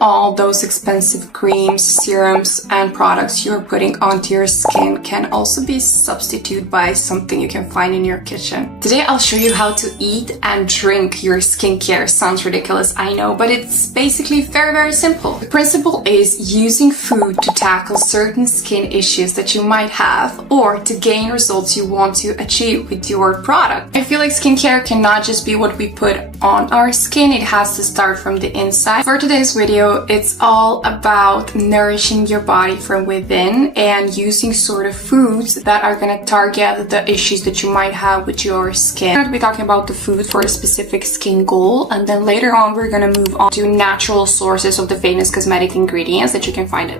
all those expensive creams, serums, and products you're putting onto your skin can also be substituted by something you can find in your kitchen. Today I'll show you how to eat and drink your skincare. Sounds ridiculous, I know, but it's basically very simple. The principle is using food to tackle certain skin issues that you might have or to gain results you want to achieve with your product. I feel like skincare cannot just be what we put on our skin, it has to start from the inside. For today's video, it's all about nourishing your body from within and using sort of foods that are going to target the issues that you might have with your skin. We're going to be talking about the food for a specific skin goal, and then later on we're going to move on to natural sources of the famous cosmetic ingredients that you can find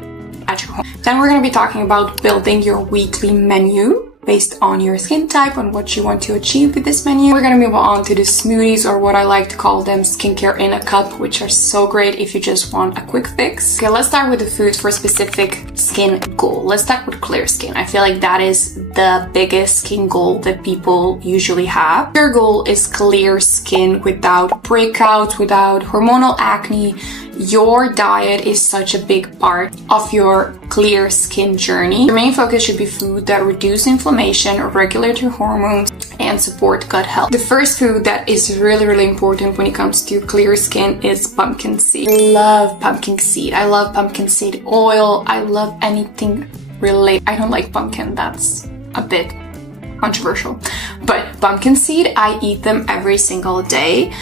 at your home. Then we're going to be talking about building your weekly menu based on your skin type, on what you want to achieve with this menu. We're gonna move on to the smoothies, or what I like to call them, skincare in a cup, which are so great if you just want a quick fix. Okay, let's start with the food for a specific skin goal. Let's start with clear skin. I feel like that is the biggest skin goal that people usually have. Your goal is clear skin without breakouts, without hormonal acne. Your diet is such a big part of your clear skin journey. Your main focus should be food that reduce inflammation, regulate your hormones, and support gut health. The first food that is really important when it comes to clear skin is pumpkin seed. I love pumpkin seed. I love pumpkin seed oil. I love anything related. I don't like pumpkin. That's a bit controversial. But pumpkin seed, I eat them every single day.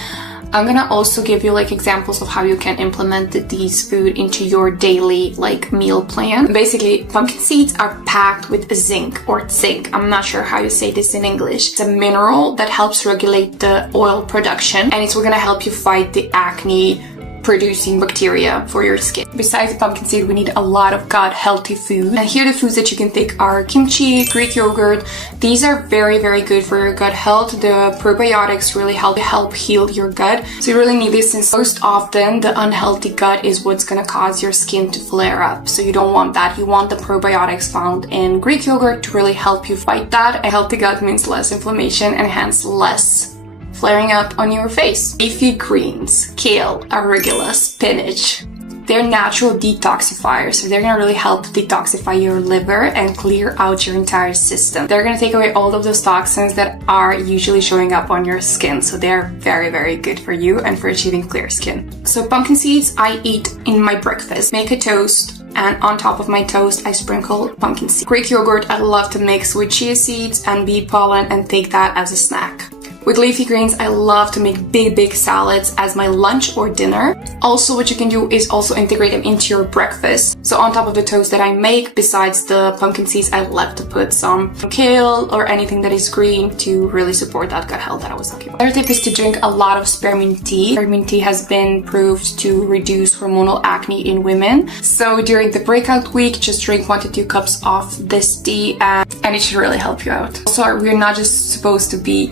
I'm gonna also give you like examples of how you can implement these food into your daily like meal plan. Basically, pumpkin seeds are packed with zinc or zinc. I'm not sure how you say this in English. It's a mineral that helps regulate the oil production, and it's gonna help you fight the acne producing bacteria for your skin. Besides the pumpkin seed, we need a lot of gut healthy food. And here the foods that you can take are kimchi, Greek yogurt. These are very good for your gut health. The probiotics really help heal your gut. So you really need this, since most often the unhealthy gut is what's gonna cause your skin to flare up. So you don't want that. You want the probiotics found in Greek yogurt to really help you fight that. A healthy gut means less inflammation and hence less flaring up on your face. Leafy greens, kale, arugula, spinach, they're natural detoxifiers, so they're gonna really help detoxify your liver and clear out your entire system. They're gonna take away all of those toxins that are usually showing up on your skin, so they're very good for you and for achieving clear skin. So pumpkin seeds I eat in my breakfast. Make a toast, and on top of my toast I sprinkle pumpkin seeds. Greek yogurt I love to mix with chia seeds and bee pollen and take that as a snack. With leafy greens, I love to make big salads as my lunch or dinner. Also, what you can do is also integrate them into your breakfast. So on top of the toast that I make, besides the pumpkin seeds, I love to put some kale or anything that is green to really support that gut health that I was talking about. Another tip is to drink a lot of spearmint tea. Spearmint tea has been proved to reduce hormonal acne in women. So during the breakout week, just drink 1 to 2 cups of this tea and it should really help you out. Also, we're not just supposed to be,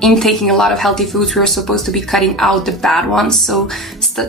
intaking a lot of healthy foods, we're supposed to be cutting out the bad ones. So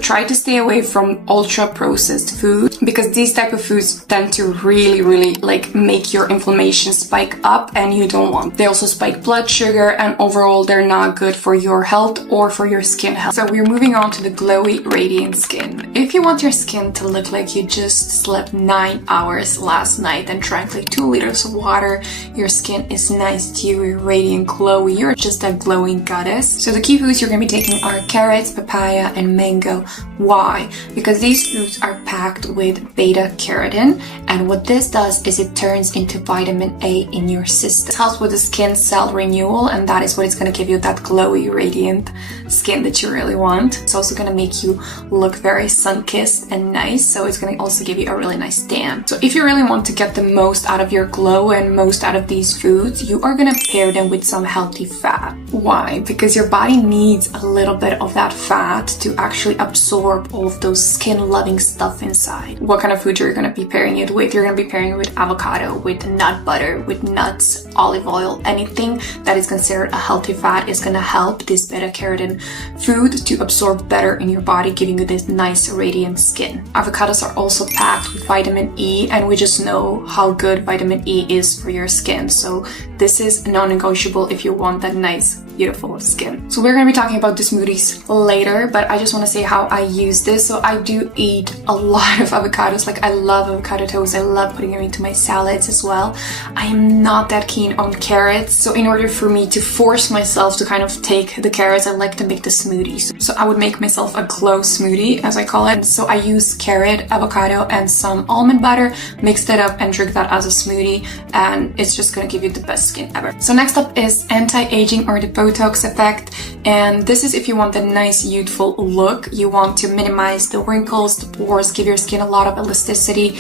try to stay away from ultra processed food, because these type of foods tend to really like make your inflammation spike up, and you don't want. They also spike blood sugar, and overall they're not good for your health or for your skin health. So we're moving on to the glowy, radiant skin. If you want your skin to look like you just slept 9 hours last night and drank like 2 liters of water, your skin is nice, dewy, radiant, glowy, you're just a glowing goddess. So the key foods you're going to be taking are carrots, papaya, and mango. Why? Because these foods are packed with beta carotene, and what this does is it turns into vitamin A in your system. It helps with the skin cell renewal, and that is what is going to give you that glowy, radiant skin that you really want. It's also going to make you look very sun-kissed and nice, so it's going to also give you a really nice tan. So if you really want to get the most out of your glow and most out of these foods, you are going to pair them with some healthy fat. Why? Because your body needs a little bit of that fat to actually absorb all of those skin-loving stuff inside. What kind of food you're going to be pairing it with? You're going to be pairing it with avocado, with nut butter, with nuts, olive oil. Anything that is considered a healthy fat is going to help this beta-carotene food to absorb better in your body, giving you this nice radiant skin. Avocados are also packed with vitamin E, and we just know how good vitamin E is for your skin. So this is non-negotiable if you want that nice beautiful skin. So we're gonna be talking about the smoothies later, but I just wanna say how I use this. So I do eat a lot of avocados. Like I love avocado toast. I love putting them into my salads as well. I am not that keen on carrots. So in order for me to force myself to kind of take the carrots, I like to make the smoothies. So I would make myself a glow smoothie, as I call it. So I use carrot, avocado, and some almond butter, mix that up and drink that as a smoothie, and it's just gonna give you the best skin ever. So next up is anti-aging or the botox effect, and this is if you want a nice youthful look, you want to minimize the wrinkles, the pores, give your skin a lot of elasticity.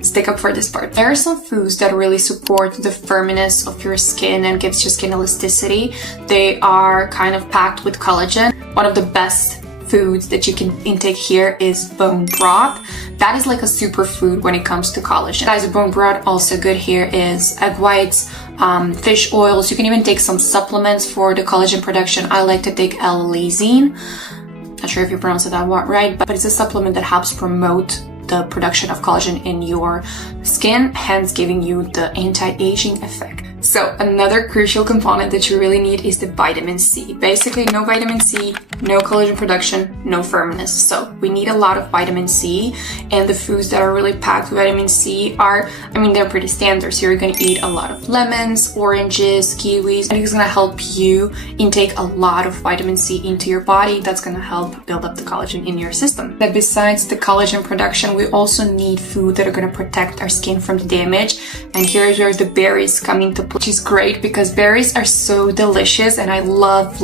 Stick up for this part. There are some foods that really support the firmness of your skin and gives your skin elasticity. They are kind of packed with collagen. One of the best foods that you can intake here is bone broth. That is like a superfood when it comes to collagen. Guys, bone broth also good here is egg whites, fish oils. You can even take some supplements for the collagen production. I like to take L-lysine. Not sure if you pronounced that right, but it's a supplement that helps promote the production of collagen in your skin, hence giving you the anti-aging effect. So another crucial component that you really need is the vitamin C. Basically, no vitamin C, no collagen production, no firmness. So we need a lot of vitamin C, and the foods that are really packed with vitamin C are, I mean, they're pretty standard. So you're gonna eat a lot of lemons, oranges, kiwis, and it's gonna help you intake a lot of vitamin C into your body. That's gonna help build up the collagen in your system. But besides the collagen production, we also need food that are gonna protect our skin from the damage. And here's where the berries come into play, which is great because berries are so delicious, and I love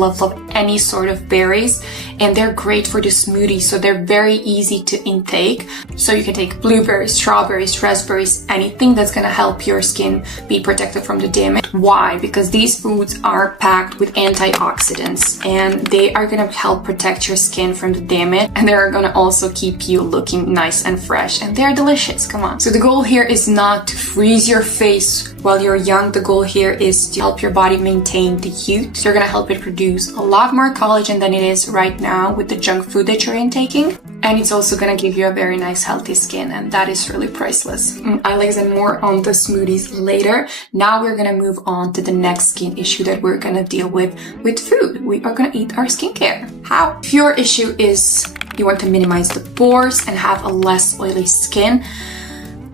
any sort of berries, and they're great for the smoothie. So they're very easy to intake. So you can take blueberries, strawberries, raspberries, anything that's gonna help your skin be protected from the damage. Why? Because these foods are packed with antioxidants, and they are gonna help protect your skin from the damage, and they're gonna also keep you looking nice and fresh, and they're delicious. Come on. So the goal here is not to freeze your face while you're young. The goal here is to help your body maintain the youth. So you're gonna help it produce a lot more collagen than it is right now with the junk food that you're intaking. And it's also gonna give you a very nice healthy skin, and that is really priceless. I'll explain more on the smoothies later. Now we're gonna move on to the next skin issue that we're gonna deal with food. We are gonna eat our skincare. How? If your issue is you want to minimize the pores and have a less oily skin,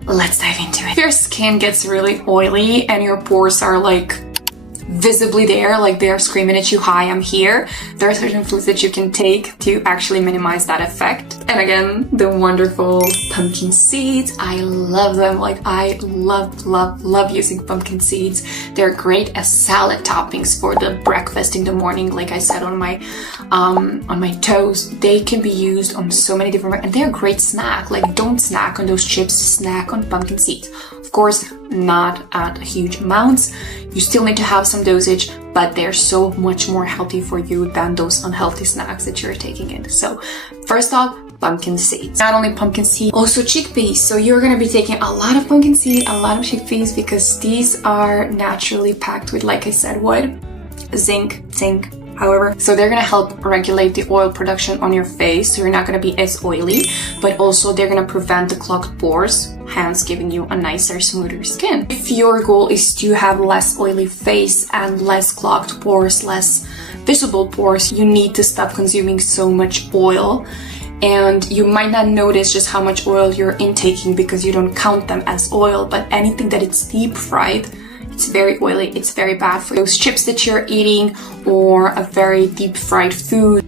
let's dive into it. If your skin gets really oily and your pores are like visibly there, like they're screaming at you, hi, I'm here, there are certain foods that you can take to actually minimize that effect. And again, the wonderful pumpkin seeds, I love them. Like I love using pumpkin seeds. They're great as salad toppings for the breakfast in the morning. Like I said, on my toast, they can be used on so many different, and they're a great snack. Like don't snack on those chips, snack on pumpkin seeds. Of course, not at huge amounts. You still need to have some dosage, but they're so much more healthy for you than those unhealthy snacks that you're taking in. So first off, pumpkin seeds. Not only pumpkin seeds, also chickpeas. So you're gonna be taking a lot of pumpkin seed, a lot of chickpeas, because these are naturally packed with, like I said, what? Zinc, however. So they're gonna help regulate the oil production on your face, so you're not gonna be as oily, but also they're gonna prevent the clogged pores, hence giving you a nicer, smoother skin. If your goal is to have less oily face and less clogged pores, less visible pores, you need to stop consuming so much oil. And you might not notice just how much oil you're intaking because you don't count them as oil, but anything that it's deep fried, it's very oily, it's very bad for those chips that you're eating or a very deep fried food.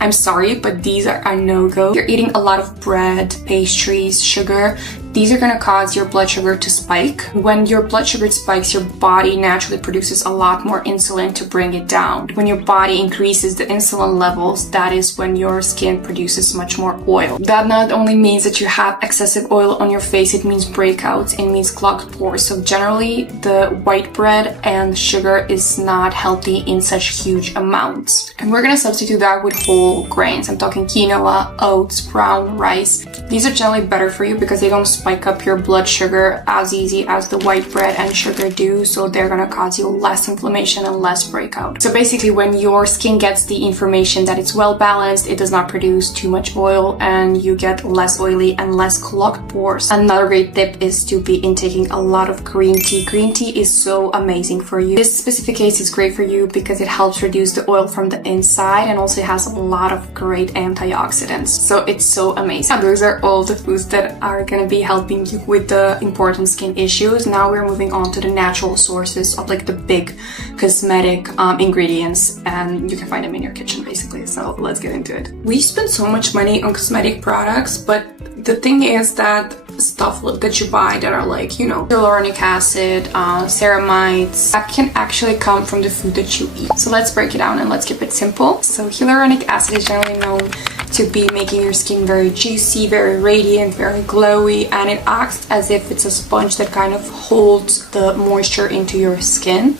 I'm sorry, but these are a no-go. You're eating a lot of bread, pastries, sugar. These are gonna cause your blood sugar to spike. When your blood sugar spikes, your body naturally produces a lot more insulin to bring it down. When your body increases the insulin levels, that is when your skin produces much more oil. That not only means that you have excessive oil on your face, it means breakouts, it means clogged pores. So generally, the white bread and sugar is not healthy in such huge amounts. And we're gonna substitute that with whole grains. I'm talking quinoa, oats, brown rice. These are generally better for you because they don't spike up your blood sugar as easy as the white bread and sugar do, so they're gonna cause you less inflammation and less breakout. So basically, when your skin gets the information that it's well balanced, it does not produce too much oil, and you get less oily and less clogged pores. Another great tip is to be intaking a lot of green tea. Green tea is so amazing for you. This specific case is great for you because it helps reduce the oil from the inside, and also has a lot of great antioxidants. So it's so amazing. And those are all the foods that are gonna be helping you with the important skin issues. Now we're moving on to the natural sources of like the big cosmetic ingredients, and you can find them in your kitchen basically. So let's get into it. We spend so much money on cosmetic products, but the thing is that stuff that you buy that are like, you know, hyaluronic acid, ceramides, that can actually come from the food that you eat. So let's break it down and let's keep it simple. So hyaluronic acid is generally known to be making your skin very juicy, very radiant, very glowy, and it acts as if it's a sponge that kind of holds the moisture into your skin.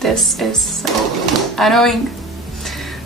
This is so annoying.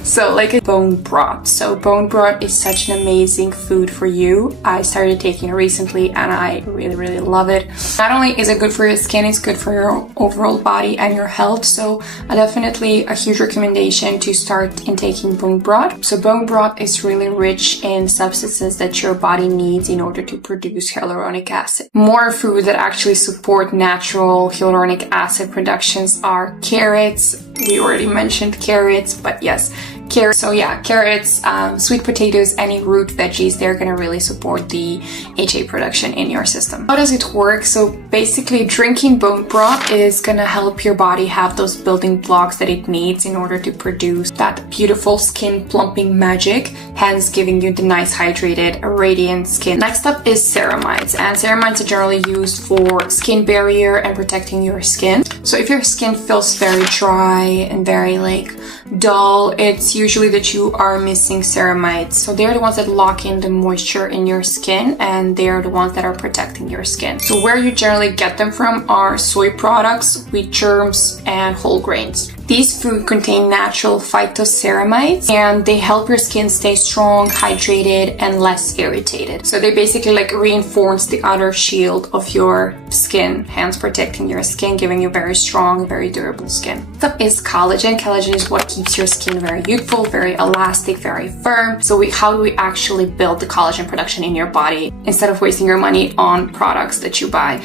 So like a bone broth. So bone broth is such an amazing food for you. I started taking it recently and I really love it. Not only is it good for your skin, it's good for your overall body and your health. So definitely a huge recommendation to start intaking bone broth. So bone broth is really rich in substances that your body needs in order to produce hyaluronic acid. More foods that actually support natural hyaluronic acid productions are carrots. We already mentioned carrots, but yes, carrots. So yeah, carrots, sweet potatoes, any root veggies, they're gonna really support the HA production in your system. How does it work? So basically, drinking bone broth is gonna help your body have those building blocks that it needs in order to produce that beautiful skin plumping magic, hence giving you the nice hydrated, radiant skin. Next up is ceramides, and ceramides are generally used for skin barrier and protecting your skin. So if your skin feels very dry and very like dull, it's usually that you are missing ceramides. So they're the ones that lock in the moisture in your skin, and they're the ones that are protecting your skin. So where you generally get them from are soy products, wheat germs, and whole grains. These foods contain natural phytoceramides, and they help your skin stay strong, hydrated, and less irritated. So they basically like reinforce the outer shield of your skin, hence protecting your skin, giving you very strong, very durable skin. Next up is collagen. Collagen is what keeps your skin very youthful, very elastic, very firm. So how do we actually build the collagen production in your body instead of wasting your money on products that you buy?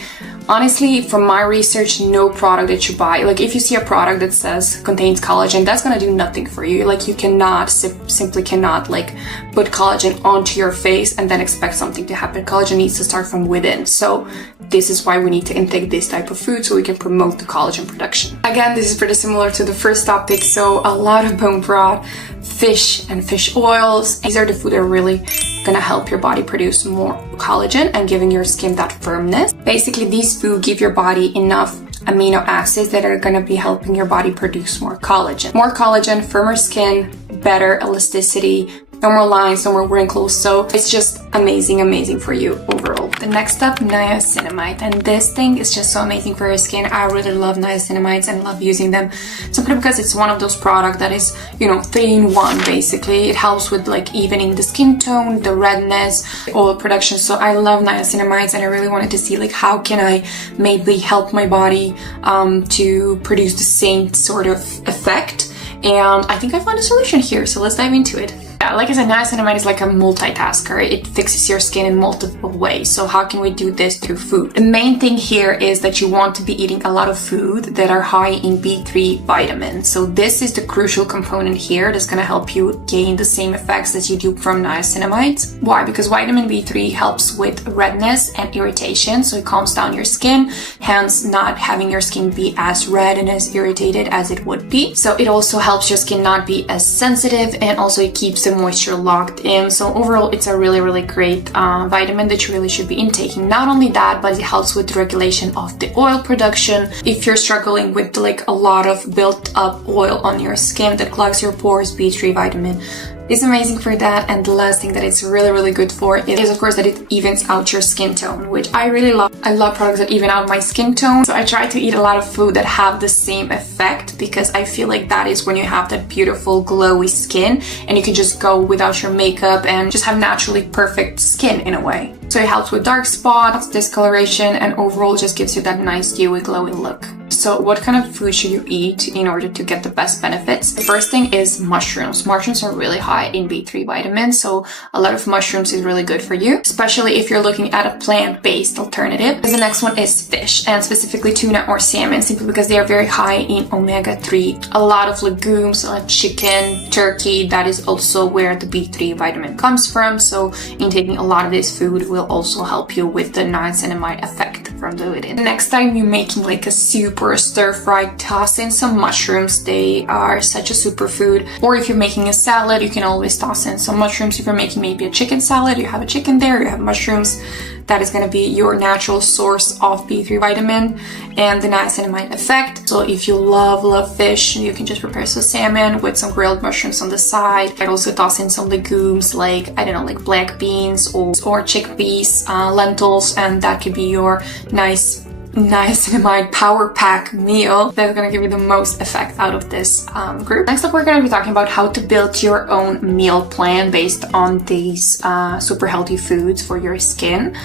Honestly, from my research, no product that you buy, like if you see a product that says contains collagen, that's gonna do nothing for you. Like you cannot, simply cannot like put collagen onto your face and then expect something to happen. Collagen needs to start from within. So this is why we need to intake this type of food so we can promote the collagen production. Again, this is pretty similar to the first topic. So a lot of bone broth, fish and fish oils, these are the food that are really gonna help your body produce more collagen and giving your skin that firmness. Basically, these foods give your body enough amino acids that are gonna be helping your body produce more collagen. More collagen, firmer skin, better elasticity, no more lines, no more wrinkles. So it's just amazing for you overall. The next up, niacinamide, and this thing is just so amazing for your skin. I really love niacinamides and love using them simply because it's one of those products that is, you know, 3-in-1 basically. It helps with like evening the skin tone, the redness, oil production. So I love niacinamides, and I really wanted to see like how can I maybe help my body to produce the same sort of effect. And I think I found a solution here, so let's dive into it. Like I said, niacinamide is like a multitasker. It fixes your skin in multiple ways. So how can we do this through food? The main thing here is that you want to be eating a lot of food that are high in B3 vitamins. So this is the crucial component here that's going to help you gain the same effects that you do from niacinamides. Why? Because vitamin B3 helps with redness and irritation. So it calms down your skin, hence not having your skin be as red and as irritated as it would be. So it also helps your skin not be as sensitive, and also it keeps the moisture locked in. So overall, it's a really great vitamin that you really should be intaking. Not only that, but it helps with the regulation of the oil production. If you're struggling with like a lot of built up oil on your skin that clogs your pores, B3 vitamin It's amazing for that. And the last thing that it's really good for is of course that it evens out your skin tone, which I really love. I love products that even out my skin tone. So I try to eat a lot of food that have the same effect, because I feel like that is when you have that beautiful glowy skin and you can just go without your makeup and just have naturally perfect skin in a way. So it helps with dark spots, discoloration, and overall just gives you that nice dewy glowing look. So what kind of food should you eat in order to get the best benefits? The first thing is mushrooms. Mushrooms are really high in B3 vitamins, so a lot of mushrooms is really good for you, especially if you're looking at a plant-based alternative. The next one is fish, and specifically tuna or salmon, simply because they are very high in omega-3. A lot of legumes like chicken, turkey, that is also where the B3 vitamin comes from, so intaking a lot of this food will also help you with the niacinamide effect from the within. The next time you're making like a soup or a stir fry, toss in some mushrooms. They are such a superfood. Or if you're making a salad, you can always toss in some mushrooms. If you're making maybe a chicken salad, you have a chicken there, you have mushrooms. That is going to be your natural source of B3 vitamin and the niacinamide effect. So if you love fish, you can just prepare some salmon with some grilled mushrooms on the side. I'd also toss in some legumes like, I don't know, like black beans or chickpeas, lentils, and that could be your nice niacinamide power pack meal that's gonna give you the most effect out of this group. Next up, we're gonna be talking about how to build your own meal plan based on these super healthy foods for your skin.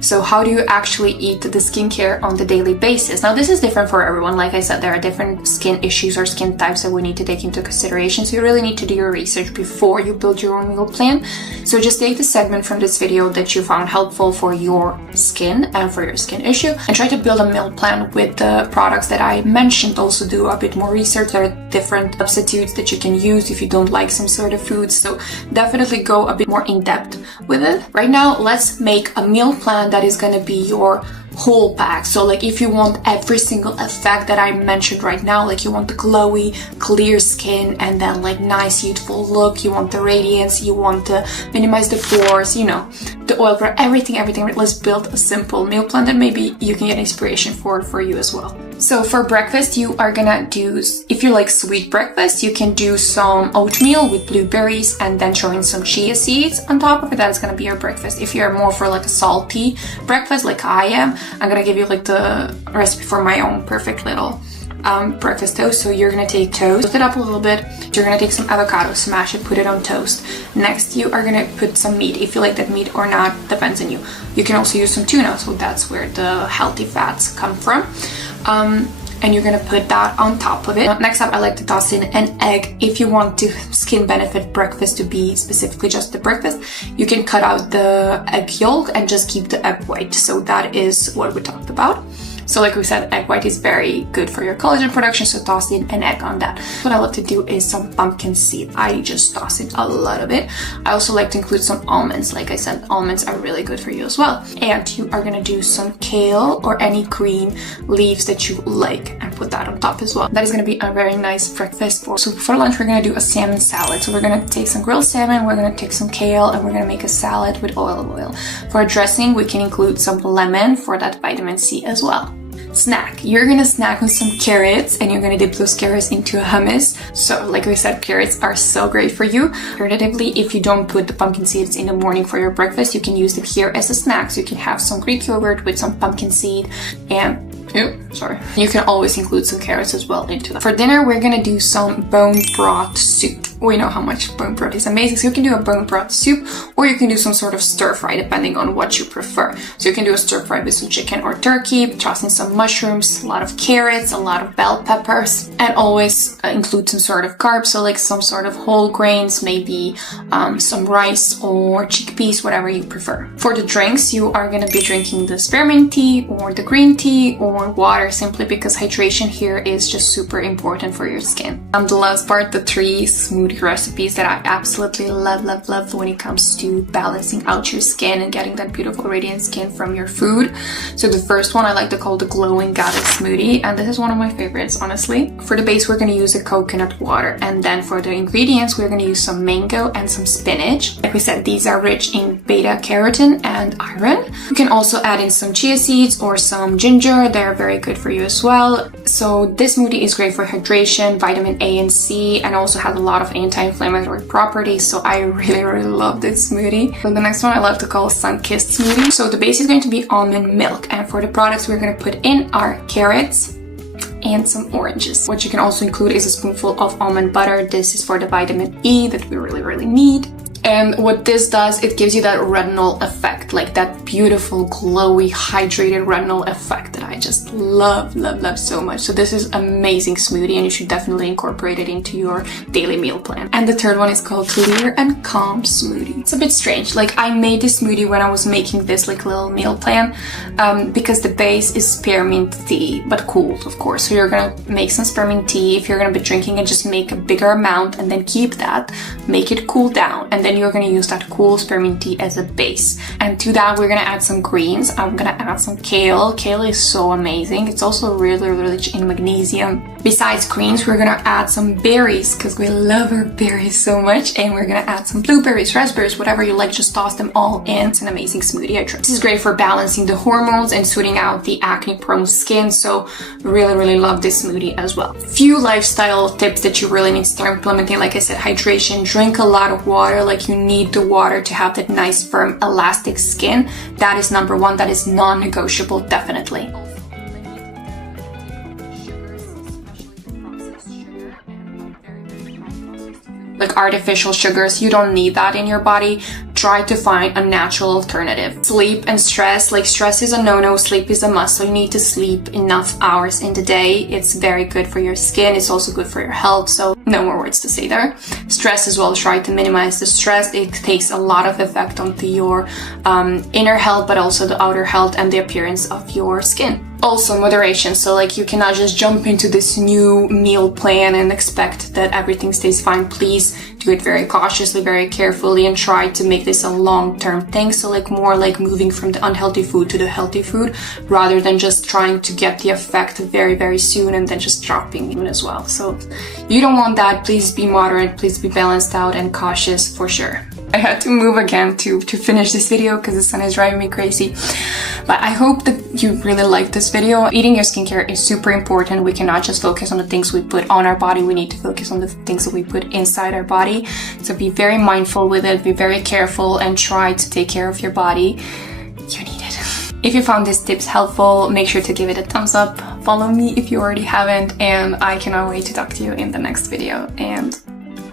So how do you actually eat the skincare on the daily basis? Now this is different for everyone. Like I said, there are different skin issues or skin types that we need to take into consideration. So you really need to do your research before you build your own meal plan. So just take the segment from this video that you found helpful for your skin and for your skin issue and try to build a meal plan with the products that I mentioned. Also do a bit more research. There are different substitutes that you can use if you don't like some sort of foods. So definitely go a bit more in depth with it. Right now, let's make a meal plan that is going to be your whole pack. So like if you want every single effect that I mentioned right now, like you want the glowy clear skin and then like nice youthful look, you want the radiance, you want to minimize the pores, you know, the oil for everything, let's build a simple meal plan that maybe you can get inspiration for you as well. So for breakfast, you are gonna do, if you like sweet breakfast, you can do some oatmeal with blueberries and then throw in some chia seeds on top of it. That is gonna be your breakfast. If you're more for like a salty breakfast like I am, I'm gonna give you like the recipe for my own perfect little breakfast toast. So you're gonna take toast, toast it up a little bit. You're gonna take some avocado, smash it, put it on toast. Next, you are gonna put some meat. If you like that meat or not, depends on you. You can also use some tuna, so that's where the healthy fats come from. And you're gonna put that on top of it. Next up, I like to toss in an egg. If you want to skin benefit breakfast to be specifically just the breakfast, you can cut out the egg yolk and just keep the egg white. So that is what we talked about. So like we said, egg white is very good for your collagen production, so toss in an egg on that. What I love to do is some pumpkin seed. I just toss in a lot of it. I also like to include some almonds. Like I said, almonds are really good for you as well. And you are gonna do some kale or any green leaves that you like and put that on top as well. That is gonna be a very nice breakfast. So for lunch, we're gonna do a salmon salad. So we're gonna take some grilled salmon, we're gonna take some kale, and we're gonna make a salad with olive oil. For dressing, we can include some lemon for that vitamin C as well. Snack. You're gonna snack with some carrots and you're gonna dip those carrots into a hummus. So like we said, carrots are so great for you. Alternatively, if you don't put the pumpkin seeds in the morning for your breakfast, you can use them here as a snack. So you can have some Greek yogurt with some pumpkin seed and you can always include some carrots as well into that. For dinner, we're gonna do some bone broth soup. We know how much bone broth is amazing, so you can do a bone broth soup or you can do some sort of stir fry depending on what you prefer. So you can do a stir fry with some chicken or turkey, toss in some mushrooms, a lot of carrots, a lot of bell peppers, and always include some sort of carbs, so like some sort of whole grains, maybe some rice or chickpeas, whatever you prefer. For the drinks, you are gonna be drinking the spearmint tea or the green tea or water, simply because hydration here is just super important for your skin. The last part, the 3 smoothie recipes that I absolutely love when it comes to balancing out your skin and getting that beautiful radiant skin from your food. So the first one I like to call the glowing goddess smoothie, and this is one of my favorites, honestly. For the base, we're going to use a coconut water, and then for the ingredients, we're going to use some mango and some spinach. Like we said, these are rich in beta carotene and iron. You can also add in some chia seeds or some ginger. They're very good for you as well. So this smoothie is great for hydration, vitamin A and C, and also has a lot of anti-inflammatory properties, so I really love this smoothie. So the next one I love to call sun-kissed smoothie. So the base is going to be almond milk, and for the products we're going to put in are carrots and some oranges. What you can also include is a spoonful of almond butter. This is for the vitamin E that we really need. And what this does, it gives you that retinol effect, like that beautiful, glowy, hydrated retinol effect that I just love so much. So this is amazing smoothie, and you should definitely incorporate it into your daily meal plan. And the third one is called Clear and Calm Smoothie. It's a bit strange. Like, I made this smoothie when I was making this like little meal plan, because the base is spearmint tea, but cooled, of course. So you're gonna make some spearmint tea. If you're gonna be drinking it, just make a bigger amount and then keep that, make it cool down, and then you're going to use that cool spearmint tea as a base. And to that we're going to add some greens. I'm going to add some kale. Kale is so amazing. It's also really rich in magnesium. Besides greens, we're going to add some berries because we love our berries so much, and we're going to add some blueberries, raspberries, whatever you like, just toss them all in. It's an amazing smoothie. I try. This is great for balancing the hormones and soothing out the acne prone skin, so really love this smoothie as well. Few lifestyle tips that you really need to start implementing. Like I said, hydration. Drink a lot of water. Like, you need the water to have that nice firm elastic skin. That is number one. That is non-negotiable, definitely. Like artificial sugars, you don't need that in your body. Try to find a natural alternative. Sleep and stress, like stress is a no-no, sleep is a must. So you need to sleep enough hours in the day. It's very good for your skin. It's also good for your health. So no more words to say there. Stress as well, try to minimize the stress. It takes a lot of effect onto your inner health, but also the outer health and the appearance of your skin. Also moderation, so like you cannot just jump into this new meal plan and expect that everything stays fine. Please do it very cautiously, very carefully, and try to make this a long-term thing. So like more like moving from the unhealthy food to the healthy food, rather than just trying to get the effect very soon and then just dropping it as well. So you don't want that. Please be moderate, please be balanced out and cautious for sure. I had to move again to finish this video because the sun is driving me crazy. But I hope that you really liked this video. Eating your skincare is super important. We cannot just focus on the things we put on our body. We need to focus on the things that we put inside our body. So be very mindful with it, be very careful, and try to take care of your body. You need it. If you found these tips helpful, make sure to give it a thumbs up. Follow me if you already haven't, and I cannot wait to talk to you in the next video. And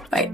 bye.